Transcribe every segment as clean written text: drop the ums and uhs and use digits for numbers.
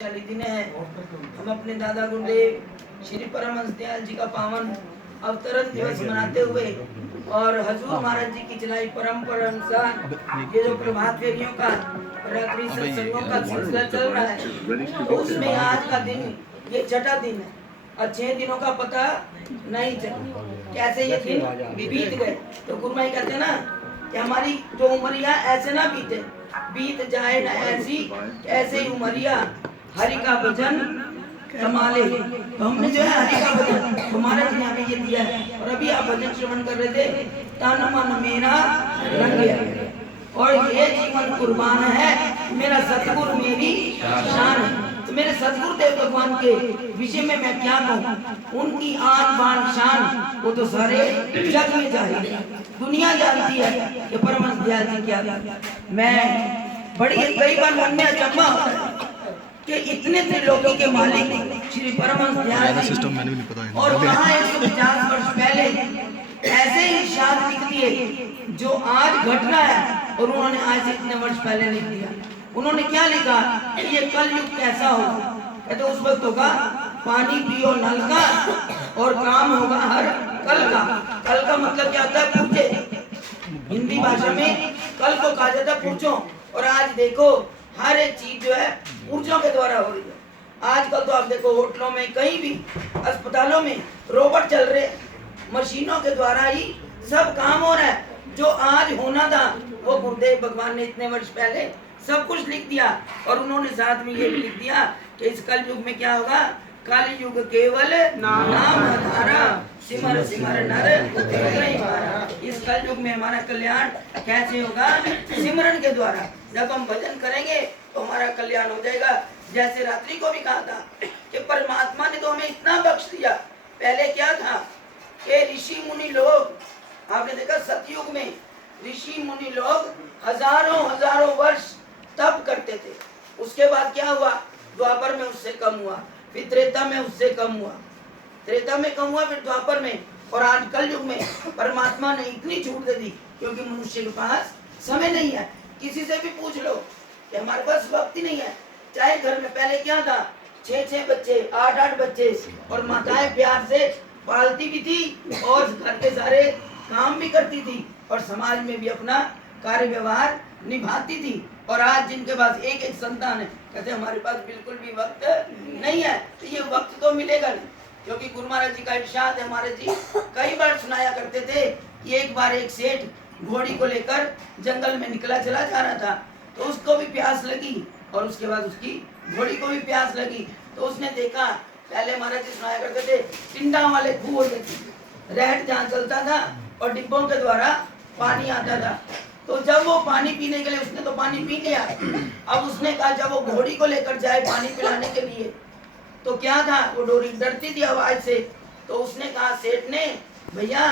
शाली दिन है। हम अपने दादा गुरुदेव श्री परमहंस दयाल जी का पावन अवतरण दिवस मनाते हुए और हजूर महाराज जी की चलाई परंपरा अनुसार ये जो प्रभात फेरियों का रात्रि सत्संगों का सिलसिला चल रहा है, तो उसमें आज का दिन ये छठा दिन है और 6 दिनों का पता नहीं चला कैसे ये दिन बीत गए। तो गुरु माई कहते हैं ना कि हमारी जो उमरिया ऐसे ना बीत जाए ना ऐसे ही उमरिया हरि का भजन कमाले। तो हमने जो है हरि का भजन हमारे यहाँ पे ये दिया है और अभी आप भजन श्रवण कर रहे थे, तन मन मेरा रंग गया और ये जीवन कुर्बान है, मेरा सतगुरु मेरी शान है। तो मेरे सतगुरुदेव भगवान के विषय में मैं क्या कहूँ, उनकी आन बान शान वो तो सारे जग में जाहिर है, दुनिया जानती है कि परमहंस दयाल जी क्या। मैं बड़ी कई बार मन में अचंभा होता है कि इतने त्रिलोकी के मालिक श्री परमहंस दयाल जी और वहाँ 150 वर्ष पहले ऐसे ही शाद लिख दिए जो आज घटना है और उन्होंने आज से इतने वर्ष पहले लिख दिया। उन्होंने क्या लिखा कि ये कल युग कैसा होगा, कहते उस वक्त होगा पानी पियो नल का और काम होगा हर कल का। कल का मतलब क्या होता है, पुरजे। हिंदी भाषा में कल को कहा जाता है पुरजों। और आज देखो हर एक चीज जो है पुरजों के द्वारा हो रही है। आजकल तो आप देखो होटलों में कहीं भी अस्पतालों में रोबोट चल रहे, मशीनों के द्वारा ही सब काम हो रहा है। जो आज होना था वो गुरुदेव भगवान ने इतने वर्ष पहले सब कुछ लिख दिया और उन्होंने साथ में ये भी लिख दिया कि इस कल युग में क्या होगा, कल युग केवल नाम आधारा सिमर सिमर नर। इस कल युग में हमारा कल्याण कैसे होगा, सिमरन के द्वारा। जब हम भजन करेंगे तो हमारा कल्याण हो जाएगा। जैसे रात्रि को भी कहा था कि परमात्मा ने तो हमें इतना बख्श दिया। पहले क्या था कि ऋषि मुनि लोग, आपने देखा सतयुग में ऋषि मुनि लोग हजारों वर्ष तप करते थे। उसके बाद क्या हुआ, द्वापर में उससे कम हुआ, फिर त्रेता में उससे कम हुआ, त्रेता में कम हुआ, फिर द्वापर में, और आज कल युग में परमात्मा ने इतनी छूट दे दी क्योंकि मनुष्य के पास समय नहीं है। किसी से भी पूछ लो कि हमारे पास वक्त ही नहीं है। चाहे घर में पहले क्या था, 6 बच्चे 8 बच्चे और माताएं प्यार से पालती भी थी और घर के सारे काम भी करती थी और समाज में भी अपना कार्य व्यवहार निभाती थी। और आज जिनके पास एक संतान है, कहते हमारे पास बिल्कुल भी वक्त नहीं है। तो ये वक्त तो मिलेगा नहीं, क्योंकि गुरु महाराज जी का इरशाद है, हमारे जी कई बार सुनाया करते थे कि एक बार एक सेठ घोड़ी को लेकर जंगल में निकला चला जा रहा था, तो उसको भी प्यास लगी और उसके बाद उसकी घोड़ी को भी प्यास लगी। तो उसने देखा, पहले महाराज जी सुनाया करते थे टिंडा वाले खूह होते थे, रहट जहाँ चलता था और डिब्बों के द्वारा पानी आता था। तो जब वो पानी पीने के लिए, उसने तो पानी पी लिया, अब उसने कहा जब वो घोड़ी को लेकर जाए पानी पिलाने के लिए, तो क्या था, वो डोरी डरती थी आवाज से। तो उसने कहा सेठ ने, भैया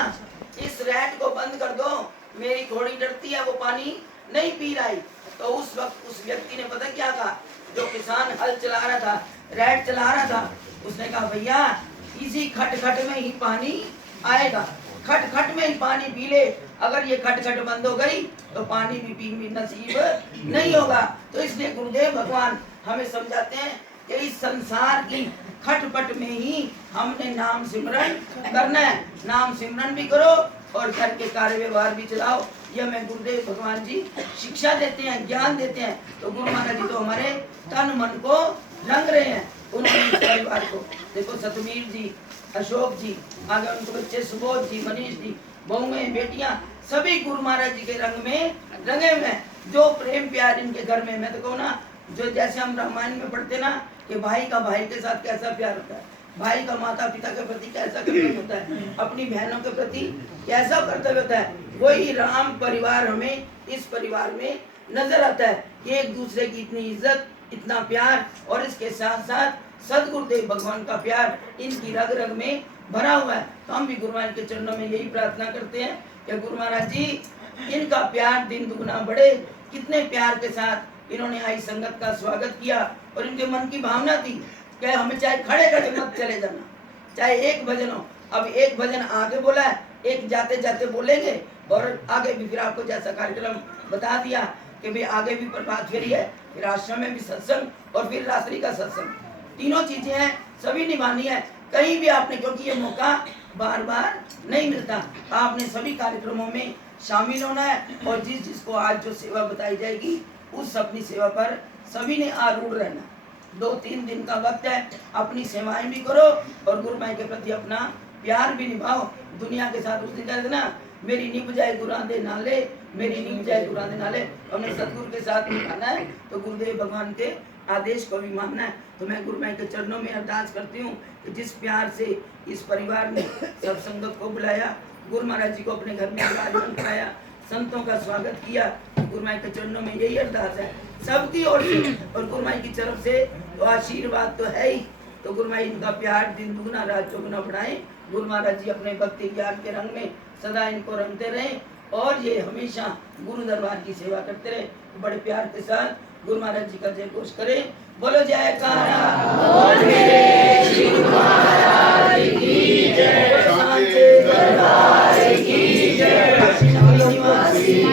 इस रैट को बंद कर दो, मेरी घोड़ी डरती है, वो पानी नहीं पी रही। तो उस वक्त उस व्यक्ति ने पता क्या कहा, जो किसान हल चला रहा था, रैट चला रहा था, उसने कहा भैया इसी खटखट में ही पानी आएगा, खटखट में ही पानी पी ले, अगर ये खटखट बंद हो गई तो पानी भी पी नसीब नहीं होगा। तो इसलिए गुरुदेव भगवान हमें समझाते हैं कि इस संसार की खटपट में ही हमने नाम सिमरन करना है। नाम सिमरन भी करो और घर के कार्य व्यवहार भी चलाओ। यह हमें गुरुदेव भगवान जी शिक्षा देते हैं, ज्ञान देते हैं। तो गुरु महाराज जी तो हमारे तन मन को रंग रहे हैं। उन्होंने इस परिवार को देखो, सतमीर जी, अशोक जी, आगे उनके बच्चे सुबोध जी, मनीष जी, बहुएं बेटियां, सभी गुरु महाराज जी के रंग में रंगे हुए हैं। जो प्रेम प्यार इनके घर में, मैं तो कहूँ ना, जो जैसे हम रामायण में पढ़ते ना कि भाई का भाई के साथ कैसा प्यार होता है, भाई का माता पिता के प्रति कैसा कर्तव्य होता है, अपनी बहनों के प्रति कैसा कर्तव्य होता है, वही राम परिवार हमें इस परिवार में नजर आता है। एक दूसरे की इतनी इज्जत, इतना प्यार और इसके साथ साथ सदगुरुदेव भगवान का प्यार इनकी रग रग में भरा हुआ है। तो हम भी गुरु महाराज के चरणों में यही प्रार्थना करते हैं कि गुरु महाराज जी इनका प्यार दिन दुगना बढ़े। कितने प्यार के साथ इन्होंने आई संगत का स्वागत किया और इनके मन की भावना थी कि हमें चाहे खड़े खड़े मत चले जाना, चाहे एक भजन हो। अब एक भजन आगे बोला है, एक जाते जाते बोलेंगे और आगे भी फिर आपको जैसा कार्यक्रम बता दिया। कि भाई आगे भी प्रभात फेरी है, फिर आश्रम में भी सत्संग और फिर रात्रि का सत्संग, तीनों चीजें हैं, सभी निभानी है। कहीं भी आपने, क्योंकि ये मौका बार बार नहीं मिलता, आपने सभी कार्यक्रमों में शामिल होना है और जिस जिसको आज जो सेवा बताई जाएगी उस अपनी सेवा पर सभी ने आरूढ़ रहना। 2-3 दिन का वक्त है, अपनी सेवाएं भी करो और गुरु माई के प्रति अपना प्यार भी निभाओ। दुनिया के साथ उस दिन कहते ना, मेरी निभ जाए गुरां दे नाले, मेरी निभ जाए गुरां दे नाले। हमने सतगुरु के साथ निभाना है तो गुरुदेव भगवान के आदेश को भी मानना है। तो मैं गुरु माई के चरणों में अरदास करती हूँ कि जिस प्यार से इस परिवार ने सब संगत को बुलाया, गुरु महाराज जी को अपने घर में विराजमान कराया, संतों का स्वागत किया, गुरु माई के चरणों में यही अरदास है सबकी ओर से और गुरु माई की तरफ से तो आशीर्वाद तो है ही। तो गुरु माई इनका प्यार दिन दुगुना रात चौगुना बढ़ाएं। गुरु महाराज जी अपने भक्ति ज्ञान के रंग में सदा इनको रंगते रहें और ये हमेशा गुरु दरबार की सेवा करते रहे। तो बड़े प्यार के साथ गुरु महाराज जी का जय घोष करें। बोलो जयकारा, बोल मेरे श्री गुरु महाराज की जय, सांचे दरबार की जय, निवासी